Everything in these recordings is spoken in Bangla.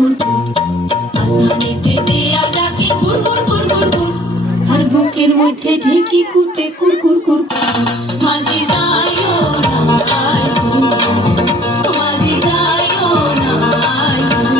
কুর কুর, আসমানেতে দেয়া ডাকে কুর কুর কুর কুর কুর, আর বুকের মধ্যে ঢেকি কুটে কুর কুর কুর কুর। মাঝি যাইও না আইসুন, মাঝি যাইও না আইসুন।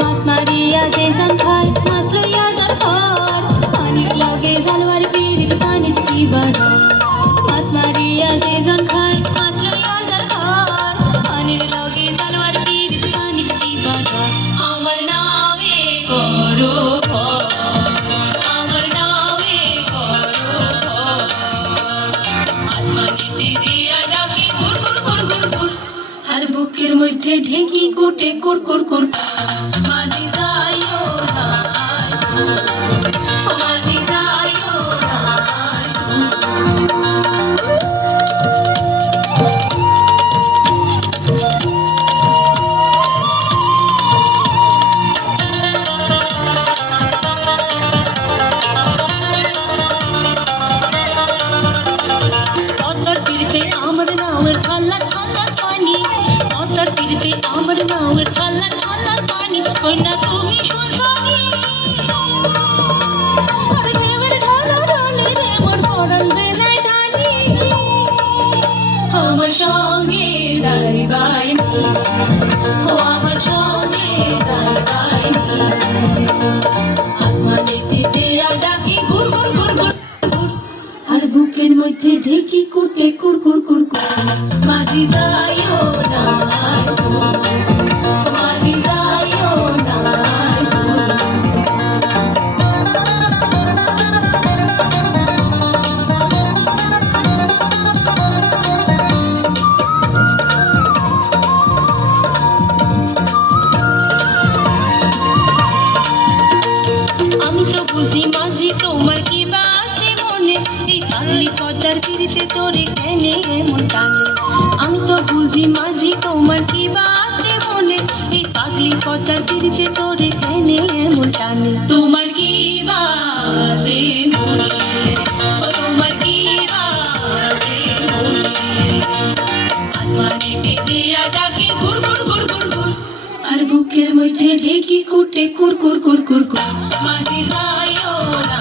মাছ মারিয়া যে জান খায়, মাছ লইয়া যার ঘর, পানির লগে জালওয়ার পিরিত পানির কি বাড়া। মাছ মারিয়া যে জান খায়, মাছ লইয়া যার ঘর, পানির লগে জালওয়ার পিরিত পানির কি বাড়া। আমার নামে করো ভর, আমার নামে করো ভর, আসমানেতে দিয়া ডাকে কুর কুর কুর কুর কুর, আর বুকের মধ্যে ঢেকি কুটে কুর কুর কুর। মাঝি যাইও না আইসুন, মাঝি যাইও না আইসুন। পদ্মার তীরে আমার নাওয়ের ঠাল্লা ঠাল্লা পানি, পদ্মার তীরে আমার নাওয়ের ঠাল্লা ঠাল্লা পানি, কন্যা তুমি সুলতানি। আর ঢেউয়ের ঢালা ঢালে রে মোর পরাণ বেলায় ঢালি, আমার সঙ্গে যাইবাই নি, ও আমার সঙ্গে যাইবাই নি। আসমানেতে দেয়া ডাকি ঘুর ঘুর ঘুর ঘুর ঘুর, আর বুকের মধ্যে ঢেকি কুটে কুর কুর কুর কুর। মাঝি যাইও না আইসুন, মাঝি যাইও না আইসুন। আমি তো বুঝি মাঝি তোমার কি বা আছে মনে, এই পাগলি পদ্মার তীরিতে তোরে কেনে এমন টানে। আমি তো বুঝি মাঝি তোমার কি বা আছে মনে, এই পাগলি পদ্মার তীরিতে তোরে কেনে এমন টানে। তোমার কি বা আছে মনে, ও তোমার কি বা আছে মনে, আসমানেতে দেয়া ডাকে ঘুর ঘুর ঘুর ঘুর ঘুর, আর বুকের মধ্যে ঢেকি কুটে কুর কুর কুর কুর কুর। মাঝি যাইও না